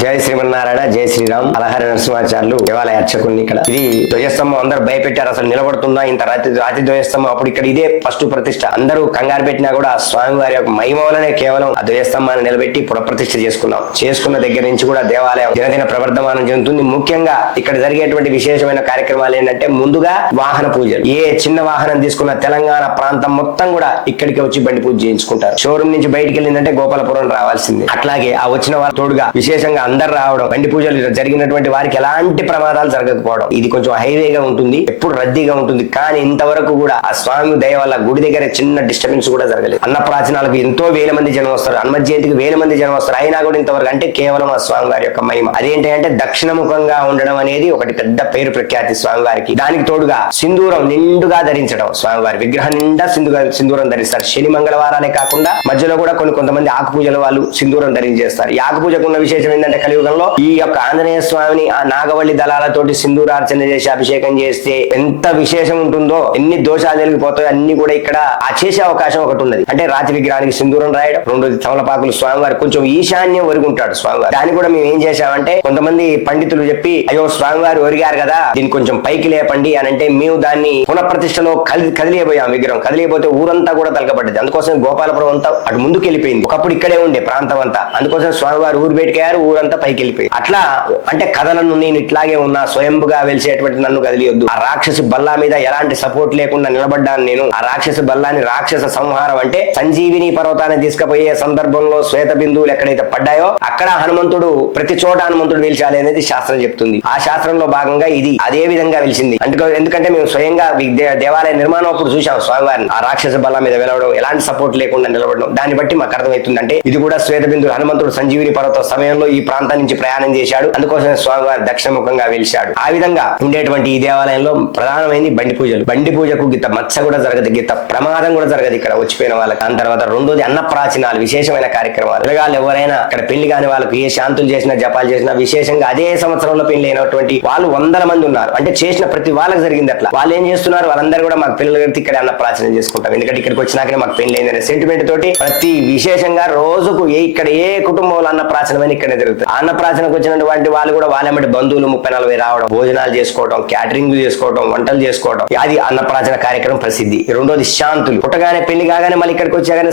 జై శ్రీమన్నారాయణ, జై శ్రీరామ్. అలహరి నరసింహాచార్యులు దేవాలయ అర్చకుల్ని ఇక్కడ. ఇది ధ్వజస్తంభం అందరూ భయపెట్టారు, అసలు నిలబడుతుందా ఇంత రాతి ధ్వజస్తంభం. అప్పుడు ఇక్కడ ఇదే ఫస్ట్ ప్రతిష్ట. అందరూ కంగారు పెట్టినా కూడా స్వామి వారి యొక్క మహిమ వలనే కేవలం ఆ ధ్వజస్తంభాన్ని నిలబెట్టి పునఃప్రతిష్ఠ చేసుకున్నాం. చేసుకున్న దగ్గర నుంచి కూడా దేవాలయం దినదిన ప్రవర్ధమానం చెందుతుంది. ముఖ్యంగా ఇక్కడ జరిగేటువంటి విశేషమైన కార్యక్రమాలు ఏంటంటే, ముందుగా వాహన పూజలు. ఏ చిన్న వాహనం తీసుకున్న తెలంగాణ ప్రాంతం మొత్తం కూడా ఇక్కడికి వచ్చి బండి పూజ చేయించుకుంటారు. షోరూమ్ నుంచి బయటికి వెళ్ళిందంటే గోపాలపురం రావాల్సింది. అట్లాగే ఆ వచ్చిన వాళ్ళ తోడుగా విశేషంగా అందరు రావడం, బండి పూజలు జరిగినటువంటి వారికి ఎలాంటి ప్రమాదాలు జరగకపోవడం. ఇది కొంచెం హైవేగా ఉంటుంది, ఎప్పుడు రద్దీగా ఉంటుంది. కానీ ఇంతవరకు కూడా ఆ స్వామి దయ వల్ల గుడి దగ్గర చిన్న డిస్టర్బెన్స్ కూడా జరగలేదు. అన్న ప్రాచీనాలకు ఎంతో వేల మంది జనం వస్తారు, హనుమ జయంతికి వేల మంది జనం వస్తారు. అయినా కూడా ఇంతవరకు అంటే కేవలం ఆ స్వామి వారి యొక్క మహిమ. అదేంటి అంటే దక్షిణముఖంగా ఉండడం అనేది ఒకటి పెద్ద పేరు ప్రఖ్యాతి స్వామి వారికి. దానికి తోడుగా సింధూరం నిండుగా ధరించడం. స్వామివారి విగ్రహం నిండా సింధూరం ధరిస్తారు. శని మంగళవారాలే కాకుండా మధ్యలో కూడా కొంతమంది ఆకు పూజల వాళ్ళు సింధూరం ధరించేస్తారు. ఈ ఆకు పూజకు ఉన్న విశేషం ఏంటంటే, కలియుగంలో ఈ యొక్క ఆంజనేయ స్వామిని ఆ నాగవల్లి దళాలతోటి సింధూరార్చన చేసి అభిషేకం చేస్తే ఎంత విశేషం ఉంటుందో, ఎన్ని దోషాలు జరిగిపోతాయో అన్ని కూడా ఇక్కడ ఆ చేసే అవకాశం ఒకటి ఉన్నది. అంటే రాతి విగ్రహానికి సింధూరం రాయడం, రెండోది తమలపాకులు. స్వామివారి కొంచెం ఈశాన్యం ఒరుగుంటాడు స్వామివారు. దాన్ని కూడా మేము ఏం చేశామంటే, కొంతమంది పండితులు చెప్పి, అయ్యో స్వామివారు ఒరిగారు కదా, దీన్ని కొంచెం పైకి లేపండి అని అంటే, మేము దాన్ని పునఃప్రతిష్టలో కదిలిపోయాం. విగ్రహం కదిలిపోతే ఊరంతా కూడా తలకబడ్డది. అందుకోసం గోపాలపురం అంతా అటు ముందుకు వెళ్ళిపోయింది. ఒకప్పుడు ఇక్కడే ఉండే ప్రాంతం అంతా. అందుకోసం స్వామివారు ఊరు బయటకయ్యారు, ఊరంతా పైకి వెళ్ళిపోయి. అట్లా అంటే కథలను నేను ఇట్లాగే ఉన్నా, స్వయంగా వెలిసేటువంటి నన్ను కదిలియొద్దు. ఆ రాక్షసి బల్లా మీద ఎలాంటి సపోర్ట్ లేకుండా నిలబడ్డాను నేను. ఆ రాక్షసి బల్లాన్ని రాక్షస సంహారం అంటే సంజీవిని పర్వతాన్ని తీసుకుపోయే సందర్భంలో శ్వేత బిందువులు ఎక్కడైతే పడ్డాయో అక్కడ హనుమంతుడు, ప్రతి చోట హనుమంతుడు వెలిచాలి అనేది శాస్త్రం చెప్తుంది. ఆ శాస్త్రంలో భాగంగా ఇది అదే విధంగా వెలిసింది. ఎందుకంటే మేము స్వయంగా దేవాలయ నిర్మాణం అప్పుడు చూసాం స్వామివారిని ఆ రాక్షస బల్లా మీద వెలవడం, ఎలాంటి సపోర్ట్ లేకుండా నిలబడడం. దాన్ని బట్టి మాకు అర్థమవుతుంది అంటే ఇది కూడా శ్వేత బిందువు. హనుమంతుడు సంజీవిని పర్వత సమయంలో ఈ ప్రాంతం నుంచి ప్రయాణం చేశాడు. అందుకోసం స్వామివారి దక్షిణముఖంగా వెలిశాడు. ఆ విధంగా ఉండేటువంటి ఈ దేవాలయంలో ప్రధానమైంది బండి పూజలు. బండి పూజకు గిత్త మచ్చ కూడా జరగదు, గిత్త ప్రమాదం కూడా జరగదు ఇక్కడ వచ్చిపోయిన వాళ్ళకి. దాని తర్వాత రెండోది అన్న ప్రాచీనాలు, విశేషమైన కార్యక్రమాలు. పిల్లగాళ్ళు ఎవరైనా ఇక్కడ పెళ్లి కాని వాళ్ళకి ఏ శాంతులు చేసినా, జపాలు చేసినా, విశేషంగా అదే సంవత్సరంలో పెళ్లి అయినటువంటి వాళ్ళు 100 మంది ఉన్నారు. అంటే చేసిన ప్రతి వాళ్ళకి జరిగింది అట్లా. వాళ్ళు ఏం చేస్తున్నారు, వాళ్ళందరూ కూడా మాకు పిల్లలు కడితే ఇక్కడ అన్న ప్రాచీనం చేసుకుంటాం, ఎందుకంటే ఇక్కడికి వచ్చినాకనే మాకు పెళ్లి అయిందనే సెంటిమెంట్ తోటి ప్రతి విశేషంగా రోజుకు ఇక్కడ ఏ కుటుంబంలో అన్న ప్రాచీనమైన ఇక్కడే జరుగుతుంది. అన్న ప్రాచీనకు వచ్చినటువంటి వాళ్ళు కూడా వాళ్ళ బంధువులు 30-40 రావడం, భోజనాలు చేసుకోవడం, క్యాటరింగ్ చేసుకోవడం, వంటలు చేసుకోవడం, అది అన్నప్రాచన కార్యక్రమం ప్రసిద్ధి. రెండోది శాంతులు. పుట్టగానే పెళ్లి కాగానే మళ్ళీ ఇక్కడికి వచ్చాగానే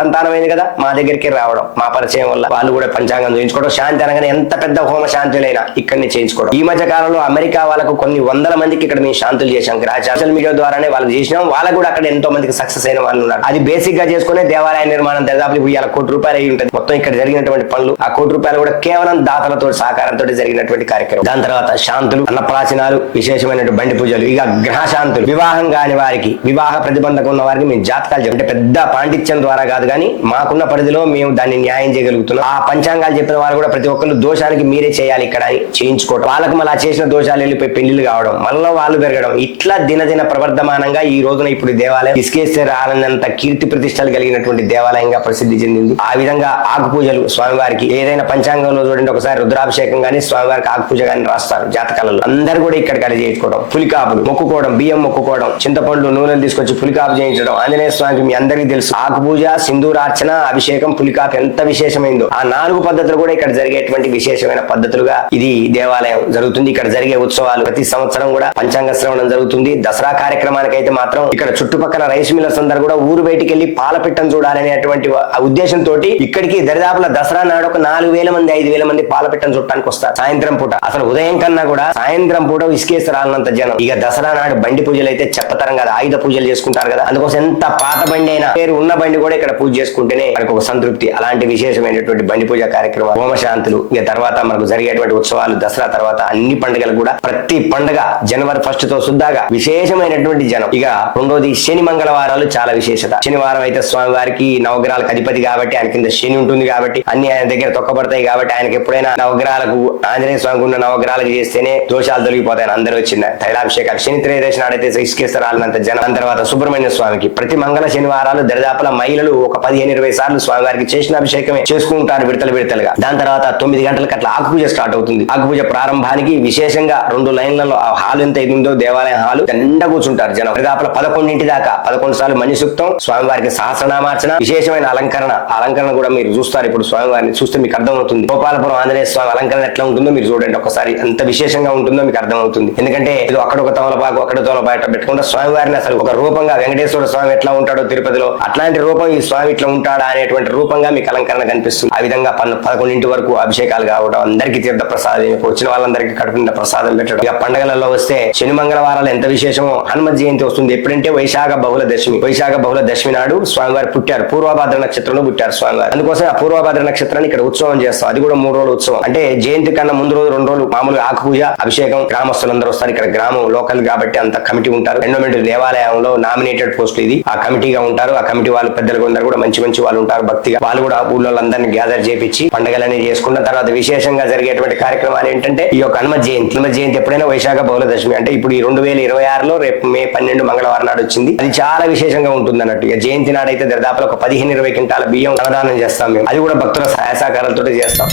సంతానమైంది కదా, మా దగ్గరికి రావడం, మా పరిచయం వల్ల వాళ్ళు కూడా పంచాంగం చేయించుకోవడం. శాంతి అనగానే ఎంత పెద్ద హోమ శాంతులైనా ఇక్కడిని చేయించుకోవడం. ఈ మధ్య కాలంలో అమెరికా వాళ్ళకు కొన్ని వందల మందికి ఇక్కడ మేము శాంతులు చేశాం. సోషల్ మీడియా ద్వారానే వాళ్ళకి చేసినాం. వాళ్ళకు కూడా అక్కడ ఎంతో మందికి సక్సెస్ అయిన వాళ్ళు ఉన్నారు. అది బేసిక్ గా చేసుకునే దేవాలయ నిర్మాణం దాదాపు ఇప్పుడు ₹1 కోటి అయి ఉంటుంది. మొత్తం ఇక్కడ జరిగినటువంటి పనులు ఆ ₹1 కోటి కూడా కేవలం దాతలతో సహకారంతో జరిగినటువంటి కార్యక్రమం. దాని తర్వాత శాంతులు, అన్నప్రాచనాలు, విశేషమైన బండి పూజలు, ఇక గ్రహ శాంతులు. వివాహం కాని వారికి, వివాహ ప్రతిబంధకం ఉన్న వారికి మేము జాతకాలు అంటే పెద్ద పాండిత్యం ద్వారా కాదు కానీ మాకున్న పరిధిలో మేము దాన్ని న్యాయం చేయగలుగుతున్నాం. ఆ పంచాంగాలు చెప్పిన వారు కూడా ప్రతి ఒక్కరు దోషానికి మీరే చేయాలి ఇక్కడ అని చేయించుకోవడం, వాళ్ళకి మళ్ళీ చేసిన దోషాలు వెళ్ళిపోయి పెళ్లిళ్ళు కావడం, మళ్ళీ వాళ్ళు పెరగడం, ఇట్లా దినదిన ప్రవర్ధమానంగా ఈ రోజున ఇప్పుడు దేవాలయం ఇసుకేశ్వర ఆనందంత కీర్తి ప్రతిష్టలు కలిగినటువంటి దేవాలయంగా ప్రసిద్ధి చెందింది. ఆ విధంగా ఆకు పూజలు స్వామివారికి ఏదైనా పంచాంగంలో చూడండి, ఒకసారి రుద్రాభిషేకం కానీ స్వామివారికి ఆకు పూజ కానీ రాస్తారు జాతకాలలో. అందరూ కూడా ఇక్కడ చేయించుకోవడం, పులికాపులు మొక్కుకోవడం, బియ్యం మొక్కుకోవడం, చింతపండ్లు, నూనెలు తీసుకొచ్చి పులికాపు చేయించడం. ఆంజనేయ స్వామికి మీ అందరికీ తెలుసు, ఆకు పూజ, సింధూరార్చన, అభిషేకం, పులికాపు ఎంత విశేషమైందో. ఆ 4 పద్ధతులు కూడా ఇక్కడ జరిగేటువంటి విశేషమైన పద్ధతులుగా ఇది దేవాలయం జరుగుతుంది. ఇక్కడ జరిగే ఉత్సవాలు ప్రతి సంవత్సరం కూడా పంచాంగ శ్రవణం జరుగుతుంది. దసరా కార్యక్రమానికి అయితే మాత్రం ఇక్కడ చుట్టుపక్కల రైస్ మిల్లర్స్ అందరూ కూడా ఊరు బయటికి వెళ్లి పాలపిట్టను చూడాలనేటువంటి ఉద్దేశంతో ఇక్కడికి దరిదాపుల దసరా నాడు ఒక 4,000 మంది 5,000 మంది పాలపిట్టను చుట్టానికి వస్తారు సాయంత్రం పూట. అసలు ఉదయం కన్నా కూడా సాయంత్రం పూట ఇసుకేసి రాలినంత జనం. ఇక దసరా నాడు బండి పూజలు అయితే చెప్పతరం కదా, ఆయుధ పూజలు చేసుకుంటారు కదా. అందుకోసం ఎంత పాత బండి అయినా, పేరు ఉన్న బండి కూడా ఇక్కడ పూజ చేసుకుంటేనే మనకు ఒక సంతృప్తి. అలాంటి విశేషమైనటువంటి బండి పూజ కార్యక్రమం, హోమశాంతులు. ఇక తర్వాత మనకు జరిగేటువంటి ఉత్సవాలు, దసరా తర్వాత అన్ని పండుగలు కూడా ప్రతి పండుగ జనవరి 1 తో సుద్దాగా విశేషమైనటువంటి జనం. ఇక రెండోది శని మంగళవారాలు చాలా విశేషత. శనివారం అయితే స్వామివారికి నవగ్రహాలకు అధిపతి కాబట్టి ఆయన కింద శని ఉంటుంది కాబట్టి అన్ని ఆయన దగ్గర తొక్కబడతాయి కాబట్టి ఆయనకి ఎప్పుడైనా నవగ్రహాలకు, ఆంజనేయ స్వామికి ఉన్న నవగ్రహాలకు చేస్తేనే దోషాలు తొలగిపోతాయని అందరూ వచ్చిన తైలాభిషేకాలు. శని త్రయోదశి నాడైతే ఇసుకేశ్వరాలంత జనం. దాని తర్వాత సుబ్రహ్మణ్య స్వామికి ప్రతి మంగళ శనివారాలు దరిదాపుల మహిళలు ఒక 15-20 సార్లు స్వామివారికి చేసిన అభిషేకమే చేసుకుంటారు విడతలుగా. దాని తర్వాత 9 గంటలకు అట్లా ఆకు పూజ స్టార్ట్ అవుతుంది. ఆకు పూజ ప్రారంభానికి విశేషంగా 2 లైన్లలో ఆ హాల్ ఎంత ఉందో దేవాలయం హాలు ఎండ కూర్చుంటారు జనం. దరిదాపుల 11 దాకా 11 సార్లు మణి సూక్తం, స్వామివారికి సహస్రనామార్చన, విశేషమైన అలంకరణ కూడా మీరు చూస్తారు. ఇప్పుడు స్వామివారిని చూస్తే మీకు అర్థమవుతుంది. గోపాలపురం ఆంజనేయ స్వామి అలంకరణ ఎట్లా ఉంటుందో మీరు చూడండి ఒకసారి, ఎంత విశేషంగా ఉంటుందో మీకు అర్థమవుతుంది. ఎందుకంటే ఇది అక్కడ ఒక తమలపాకు అక్కడ తమలపాకు పెట్టుకుంటే స్వామి వారిని అసలు ఒక రూపంగా వెంకటేశ్వర స్వామి ఎట్లా ఉంటాడో తిరుపతిలో అట్లాంటి రూపం ఈ స్వామి ఇట్లా ఉంటాడా అనేటువంటి రూపంగా మీకు అలంకరణ కనిపిస్తుంది. ఆ విధంగా 11 వరకు అభిషేకాలు కావడం, అందరికీ తీర్థ ప్రసాదం, వచ్చిన వాళ్ళందరికీ కడుపు నిండా ప్రసాదం పెట్టడం. ఇక పండుగలలో వస్తే శని మంగళవారాలు ఎంత విశేషమో హనుమత్ జయంతి వస్తుంది. ఎప్పుడంటే వైశాఖ బహుళ దశమి. వైశాఖ బహుళ దశమి నాడు స్వామివారు పుట్టారు. పూర్వభాద్ర నక్షత్రంలో పుట్టారు స్వామివారు. అందుకోసం ఆ పూర్వభాద్ర నక్షత్రాన్ని ఇక్కడ ఉత్సవం చేస్తాం. అది కూడా 3 రోజుల ఉత్సవం. అంటే జయంతి కన్నా ముందు రోజు 2 రోజులు మామూలుగా ఆకు పూజ, అభిషేకం, గ్రామస్తులందరూ వస్తారు. ఇక్కడ గ్రామం లోకల్ కాబట్టి అంత కమిటీ ఉంటారు. ఎండోమెంట్ దేవాలయంలో నామినేటెడ్ పోస్ట్ ఇది. ఆ కమిటీగా ఉంటారు. ఆ కమిటీ వాళ్ళు పెద్దలు అందరూ కూడా మంచి వాళ్ళు ఉంటారు భక్తిగా. వాళ్ళు కూడా ఊళ్ళో అందరినీ గ్యాదర్ చేపించి పండుగలన్నీ చేసుకున్న తర్వాత విశేషంగా జరిగేటువంటి కార్యక్రమాలు ఏంటంటే ఈ యొక్క హనుమత్ జయంతి. హనుమత్ జయంతి ఎప్పుడైనా వైశాఖ బహుళ దశమి. అంటే ఇప్పుడు ఈ 2026లో రేపు మే 12 మంగళవారం నాడు వచ్చింది. అది చాలా విశేషంగా ఉంటుంది అన్నట్టు. ఇక జయంతి నాడైతే దాదాపు ఒక 15-20 క్వింటాల బియ్యం అన్నదానం చేస్తాం మేము. అది కూడా భక్తుల సహాయ సహకారాలతో చేస్తాం.